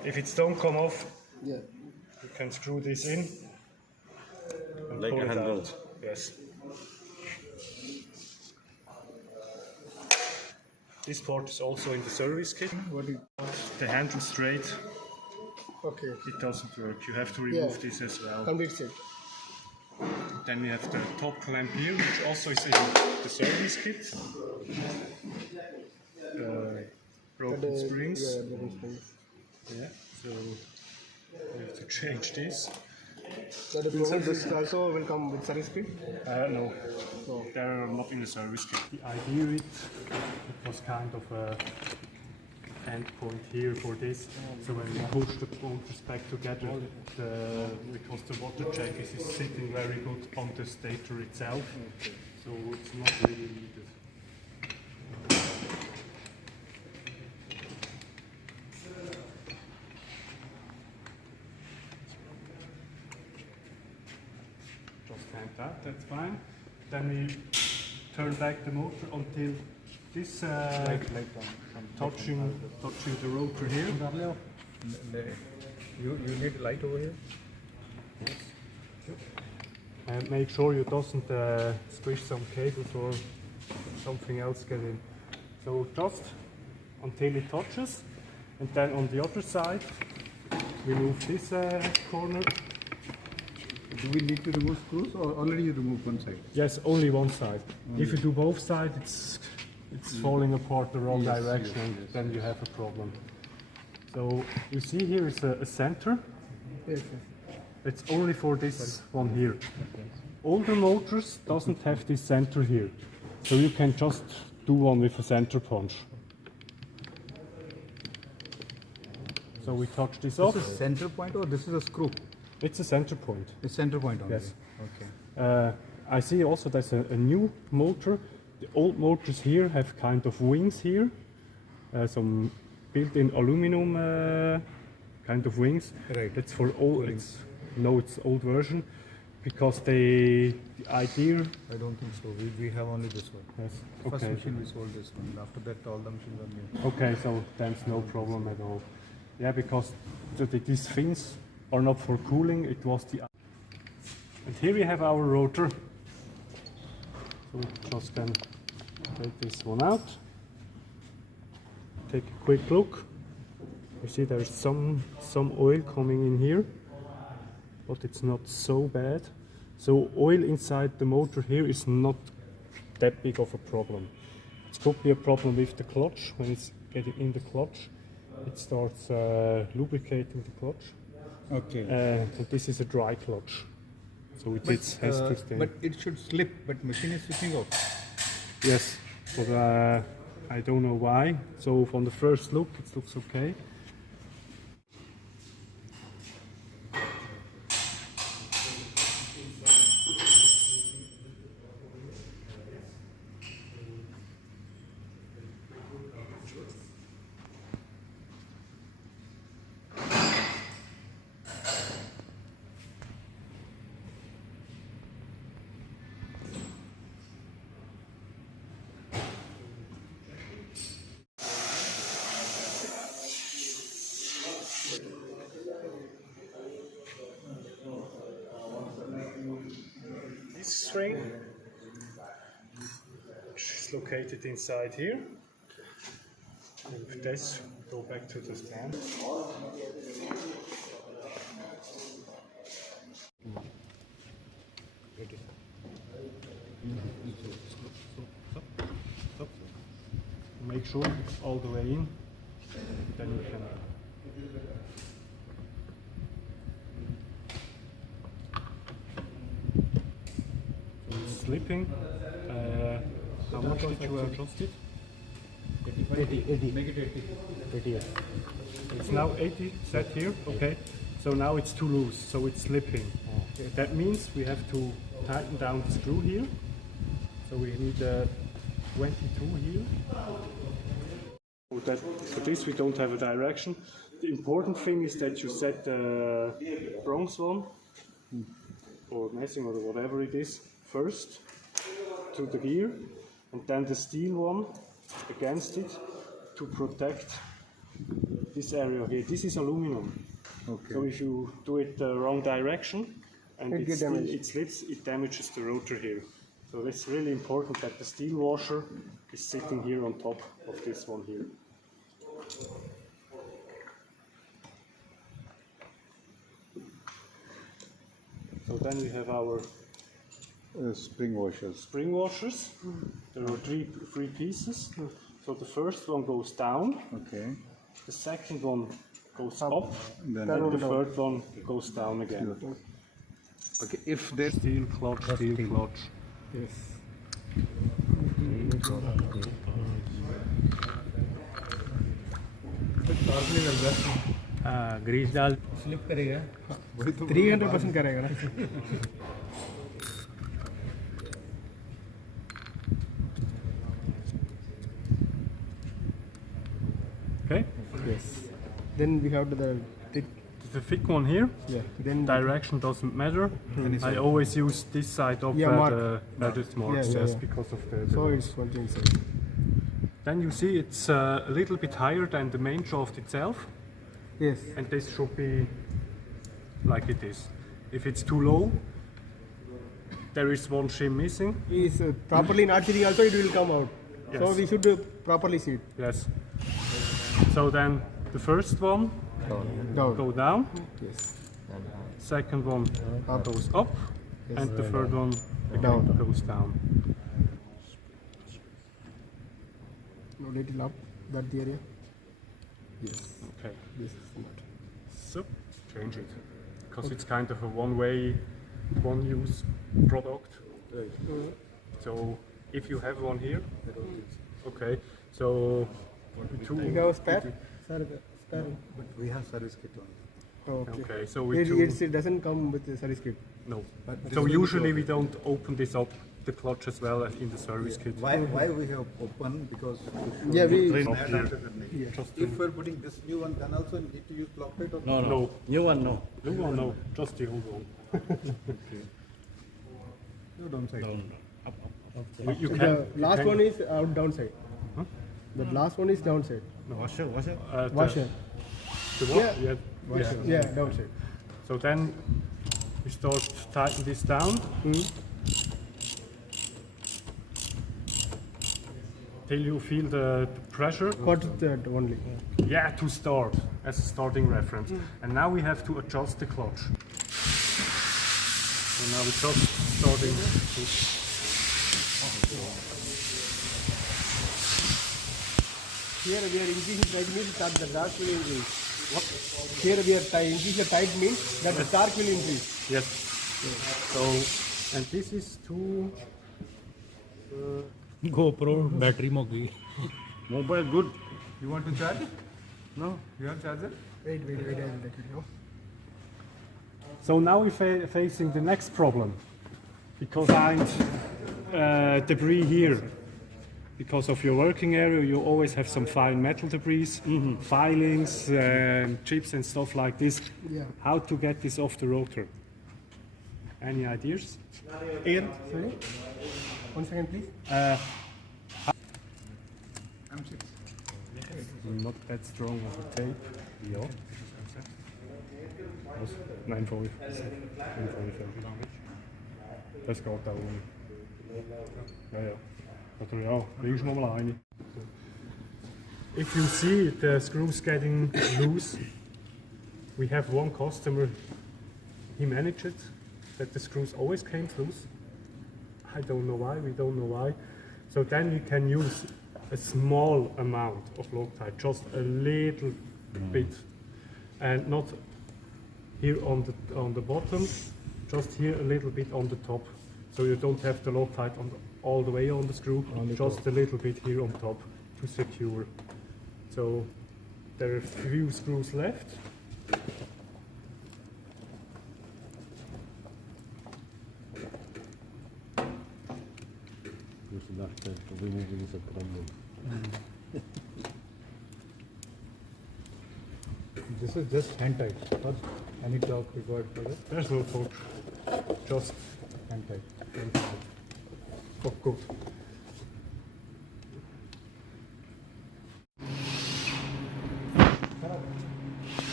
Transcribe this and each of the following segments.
If it don't come off, Yeah. you can screw this in and Like pull a it handle. out. Yes. This part is also in the service kit. What is? The handle straight, Okay. it doesn't work. You have to remove this as well. Complete set. Then we have the top clamp here, which also is in the service kit. Broken springs. Yeah, broken springs. Yeah, so we have to change this. So the broken disc also will come with service kit? No, No. they're not in the service kit. The idea it was kind of a end point here for this. So when we push the motors back together, because the water check is sitting very good on the stator itself, so it's not really needed. That's fine. Then we turn back the motor until this touching the rotor here. You need light over here? Yes. And make sure you doesn't squish some cables or something else get in. So just until it touches, and then on the other side we move this corner. Do we need to remove screws or already you remove one side? Yes, only one side. If you do both sides, it's falling apart the wrong direction, and then you have a problem. So you see here is a center. Yes. It's only for this one here. Older motors doesn't have this center here, so you can just do one with a center punch. So we touch this off. This is center point or this is a screw? It's a center point. The center point only? Yes. Okay. I see also there's a new motor. The old motors here have kind of wings here, some built-in aluminum kind of wings. Right. That's for old. It's old version because the idea. I don't think so. We have only this one. Yes. First Okay. machine we sold this one. After that all the machines are new. Okay, so that's no problem at all. Yeah, because these fins are not for cooling. It was the. And here we have our rotor. So we just can take this one out. Take a quick look. You see there's some oil coming in here, but it's not so bad. So oil inside the motor here is not that big of a problem. It could be a problem with the clutch. When it's getting in the clutch, it starts lubricating the clutch. Okay. And this is a dry clutch, so it has to stay. But it should slip, but machine is slipping off. Yes, but I don't know why. So from the first look, it looks okay. This string, which is located inside here. And with this, go back to the stand. Make sure it's all the way in, then you can. So it's slipping. How much did you adjust it? 80. Make it 80. 80. It's now 80 set here. Okay. So now it's too loose, so it's slipping. Okay. That means we have to tighten down the screw here. So we need a 22 here. For this we don't have a direction. The important thing is that you set the bronze one, or messing or whatever it is, first to the gear, and then the steel one against it to protect this area here, this is aluminum. Okay. So if you do it the wrong direction and It gets damaged. it slips, it damages the rotor here. So it's really important that the steel washer is sitting here on top of this one here. So then we have our Spring washers. spring washers. There are three pieces. So the first one goes down, Okay. the second one goes up, Then and the third one goes down again. okay. If there's Steel clutch, steel clutch. Yes. Greece डाल slip करेगा 300% करेगा ना Okay. yes then we have the thick The thick one here. yeah then Direction doesn't matter. I always use this side up Yeah, mark. where it's marked, Yeah, yeah, just yeah. because of the. so it's one thing inside. Then you see it's a little bit higher than the main shaft itself, Yes. and this should be like it is. If it's too low, there is one shim missing. Is properly not sitting also it will come out. So Yes. we should properly sit Yes. So then the first one down. go down, Yes. second one Up. goes up, and the third one again Down. goes down. No, little up that area. Yes. Okay. This is not. So change it because it's kind of a one-way, one-use product. So if you have one here, okay. So two. You have a spare? Sir, spare. but we have service kit only. Oh, okay. Okay. So with two. It doesn't come with the service kit. No. But So usually we don't open this up, the clutch as well as in the service kit. Why we have open? Because to show Yeah, we- Clean up bad here. after the neck. Just If we're putting this new one, then also need to use block plate or No, No, New one, no. no one, no, just the old one. no downside. Down. Up, up, up. You The can. last you one can, is out downside. Huh? The last one is downside. Washer, washer. Washer. The what? Yeah. Yeah. Yeah, downside. So then we start tighten this down till you feel the pressure. Got that only. Yeah, to start as a starting reference. And now we have to adjust the clutch. So now we're just starting to. Here we are increasing tight means that the torque will increase. What? Here we are increasing the tight means that the torque will increase. Yes. So, and this is to. GoPro battery mo gई. Mobile good. You want to charge it? No, you have charger? Wait, I will let you know. So now we're facing the next problem, because I'm debris here. Because of your working area, you always have some fine metal debris, filings, chips and stuff like this. Yeah. How to get this off the rotor? Any ideas? Here, sorry. 1 second, please. M6. Not that strong of a tape. Ja. Was? Nein, 5. 9,5. Das geht auch ohne. Ja, ja. Oder ja, bringst du noch mal eine. If you see the screws getting loose, we have one customer, he managed it, that the screws always came loose. I don't know why, we don't know why. So then you can use a small amount of Loctite, just a little bit, and not here on the bottom, just here a little bit on the top. So you don't have the Loctite all the way on the screw, just a little bit here on top to secure. So there are a few screws left. This is just hand tight, not any torque required for it. There's no torque, just Hand tight. oh, good.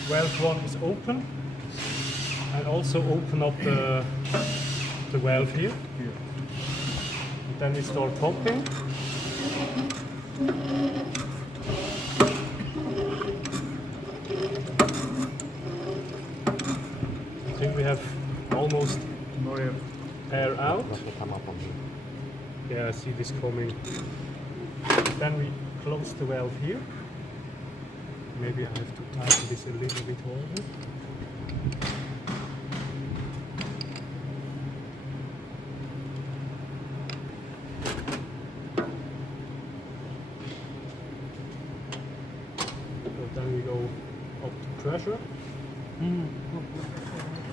valve 1 is open, and also open up the valve here. And then we start pumping. I think we have almost No air. air out. Will come up on here. Yeah, I see this coming. Then we close the valve here. Maybe I have to tighten this a little bit harder. So then we go up to pressure.